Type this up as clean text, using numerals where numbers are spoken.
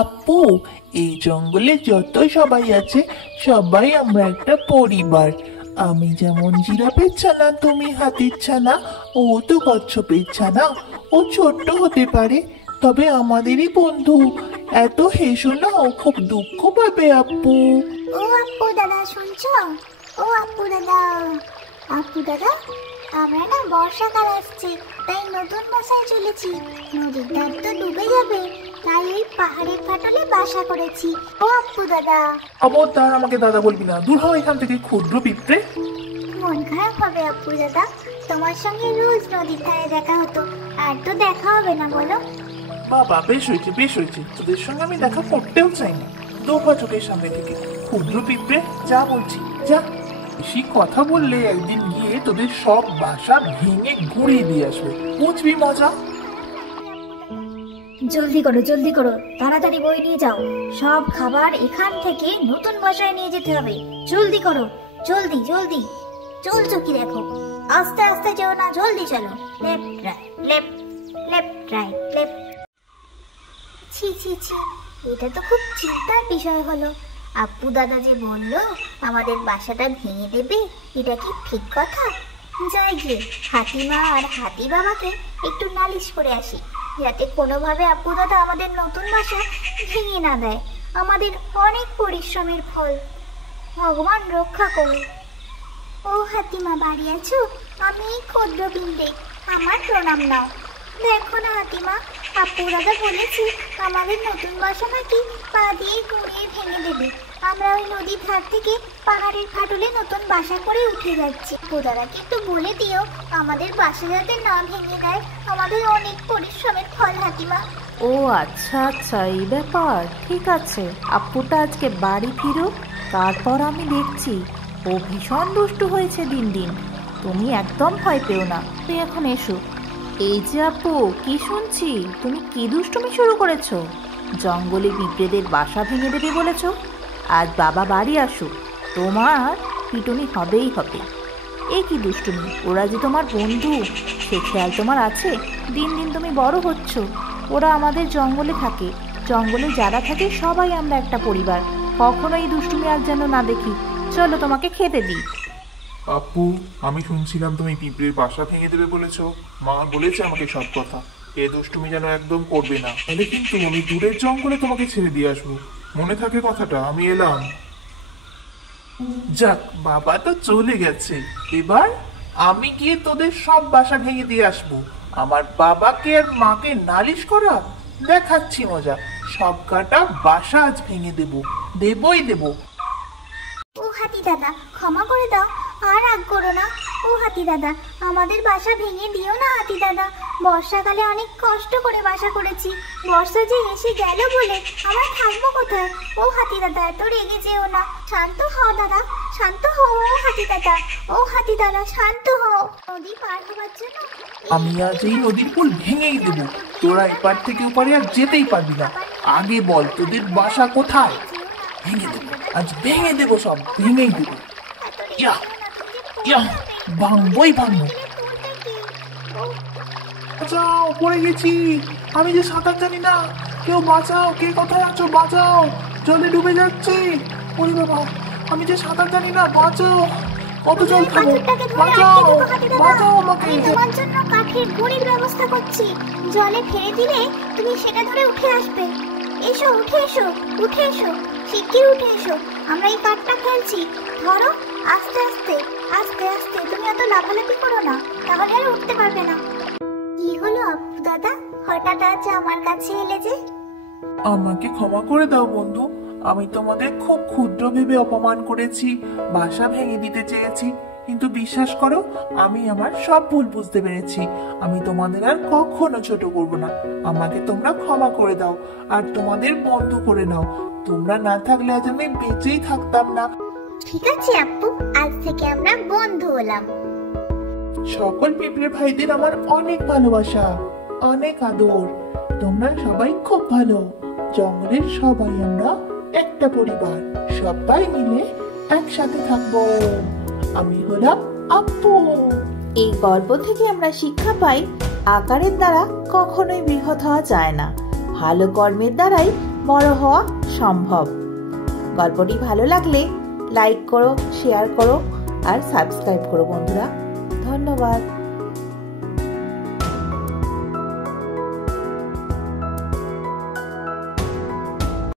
আপু, এই জঙ্গলে যত সবাই আছে সবাই আমরা একটা পরিবার। আমি যেমন জিরাফের ছানা, তুমি হাতির ছানা, ও তো কচ্ছপের ছানা। ও ছোট্ট হতে পারে, তবে আমাদেরই বন্ধু। এত হেসো না, ও খুব দুঃখ পাবে আপু। ও আপু দাদা, শুনছো? ও আপু দাদা, আপু দাদা, আমরা না বর্ষাকাল আসছে, তাই নতুন বাসায় চলেছি। নদীর ধার তো ডুবে যাবে, তাই ওই পাহাড়ের ফাটলে বাসা করেছি। ও আপু দাদা। তার আমাকে দাদা বলবি না, দূর হও এখান থেকে ক্ষুদ্র পিঁপড়ে। মন খারাপ হবে আপু দাদা, তোমার সঙ্গে রোজ নদীর ধারে দেখা হতো, আর তো দেখা হবে না বলো? বাবা, বেশ হয়েছে বেশ হয়েছে, তোদের সঙ্গে আমি দেখা করতেও চাই না। দৌড়া চোখের সামনে থেকে ক্ষুদ্র পিঁপড়ে, যা বলছি যা। বেশি কথা বললে একদিন গিয়ে তোদের সব বাসা ভেঙে গুঁড়িয়ে দিয়ে আসবে, বুঝবি মজা? জলদি করো জলদি করো, তাড়াতাড়ি বই নিয়ে যাও। সব খাবার এখান থেকে নতুন বাসায় নিয়ে যেতে হবে। জলদি করো, জলদি জলদি। চলছো কি দেখো? আস্তে আস্তে যেও না, জলদি চলো। Left right left, left right left. ছি ছি ছি, এটা তো খুব চিন্তার বিষয় হলো। আপু দাদা যে বললো আমাদের বাসাটা ভেঙে দেবে, এটা কি ঠিক কথা? যাই গিয়ে হাতিমা আর হাতি বাবাকে একটু নালিশ করে আসি, যাতে কোনোভাবে আপু দাদা আমাদের নতুন বাসা ভেঙে না দেয়। আমাদের অনেক পরিশ্রমের ফল, ভগবান রক্ষা করুন। ও হাতিমা, বাড়ি আছো? আমি ক্ষুদ্র পিঁপড়ে, আমার প্রণাম নাও। দেখো না হাতিমা, আপু দাদা বলেছে আমাদের নতুন বাসা নাকি পা দিয়ে গুঁড়িয়ে ভেঙে দেবে। আমরা ওই নদীর ধার থেকে পাহাড়ের ফাটলে নতুন বাসা করে উঠে যাচ্ছি। আপু দাদাকে একটু বলে দিও আমাদের বাসা যাতে না ভেঙে দেয়, আমাদের অনেক পরিশ্রমের ফল হাতিমা। ও আচ্ছা আচ্ছা, এই ব্যাপার। ঠিক আছে, আপুটা আজকে বাড়ি ফিরুক, তারপর আমি দেখছি। ও ভীষণ দুষ্টু হয়েছে দিন দিন, তুমি একদম ভয় পেও না। তুই এখন এসো। এই যে আপু, কি শুনছি তুমি কি দুষ্টুমি শুরু করেছো? জঙ্গলে পিঁপড়েদের বাসা ভেঙে দেবে বলেছো? আজ বাবা বাড়ি আসুক, তোমার পিটুনি হবেই হবে। এই কি দুষ্টুমি? ওরা যে তোমার বন্ধু, সে খেয়াল তোমার আছে? দিন দিন তুমি বড় হচ্ছ। ওরা আমাদের জঙ্গলে থাকে, জঙ্গলে যারা থাকে সবাই আমরা একটা পরিবার। কখনো এই দুষ্টুমি আর যেন না দেখি। চলো তোমাকে খেতে দিই। আপু, আমি শুনছিলাম তুমি পিঁপড়ের বাসা ভেঙে দেবে বলেছো। মা বলেছে আমাকে সব কথা। এ দুষ্টুমি যেন একদম করবে না, তাহলে কিন্তু আমি দূরের জঙ্গলে তোমাকে ছেড়ে দিয়ে আসবো। মনে থাকে কথাটা? আমি এলাম। যাক, বাবা তো চলে গেছে, এবার আমি গিয়ে তোদের সব বাসা ভেঙে দিয়ে আসবো। আমার বাবাকে আর মাকে নালিশ করা দেখাচ্ছি মজা। সব কাটা বাসা আজ ভেঙে দেবো, দেবই দেবো। ও হাতি দাদা, ক্ষমা করে দাও, আর রাগ করো না। ও হাতি দাদা, আমাদের বাসা ভেঙে দিও না হাতি দাদা। বর্ষাকালে অনেক কষ্ট করে বাসা করেছি, বর্ষা যে এসে গেল বলে আমরা থাকবো কোথায়? ও হাতি দাদা, এত রেগে যেও না। শান্ত হও দাদা, শান্ত হও। ও হাতি দাদা, ও হাতি দাদা, শান্ত হও। নদী পার হবার জন্য আমি আজ এই নদীর পুল ভেঙেই দেবো। তোরা এপার থেকে ওপারে আর যেতেই পারবি না। আগে বল, তোদের বাসা কোথায়? ভেঙে দেবো, আজ ভেঙে দেবো, সব ভেঙেই দেবো। ইয়া ইয়া, ভাঙবই ভাঙবো। বাঁচাও, পড়ে গেছি। আমি যে সাঁতার জানি না, কেউ বাঁচাও। কে কোথায় আছো? বাঁচাও, জলে ডুবে যাচ্ছি। ওরে বাবা, আমি যে সাঁতার জানি না, বাঁচাও। কত জল খাবো? বাঁচাও, বাঁচাও আমাকে। তোমার জন্য কাঠের গুঁড়ির ব্যবস্থা করছি, জলে ফেলে দিলে তুমি সেটা ধরে উঠে আসবে। এসো, উঠে এসো, উঠে এসো, শিগগির উঠে এসো। আমরা এই কাঠটা ফেলছি, ধরো। আস্তে আস্তে আস্তে আস্তে, তুমি অত লাফালাফি করো না, তাহলে আর উঠতে পারবে না। কি হলো আপু দাদা, হঠাৎ আজ আমার কাছে এলে যে? আমাকে ক্ষমা করে দাও বন্ধু, আমি তোমাদের খুব ক্ষুদ্র ভেবে অপমান করেছি, বাসা ভেঙে দিতে চেয়েছি। কিন্তু বিশ্বাস করো, আমি আমার সব ভুল বুঝতে পেরেছি। আমি তোমাদের আর কখনো ছোট করব না। আমাকে তোমরা ক্ষমা করে দাও আর তোমাদের বন্ধু করে নাও। তোমরা না থাকলে আজ আমি বেঁচেই থাকতাম না। ঠিক আছে আপু, আজ থেকে আমরা বন্ধু হলাম। সকল পিঁপড়ে ভাইদের আমার অনেক ভালোবাসা, অনেক আদর। তোমরা সবাই খুব ভালো। জঙ্গলের সবাই আমরা একটা পরিবার, সবাই মিলে একসাথে থাকবো। আমি হলাম আপু। এই গল্প থেকে আমরা শিক্ষা পাই, আকারের দ্বারা কখনোই বৃহৎ হওয়া যায় না, ভালো কর্মের দ্বারাই বড় হওয়া সম্ভব। গল্পটি ভালো লাগলে লাইক করো, শেয়ার করো আর সাবস্ক্রাইব করো বন্ধুরা। ধন্যবাদ।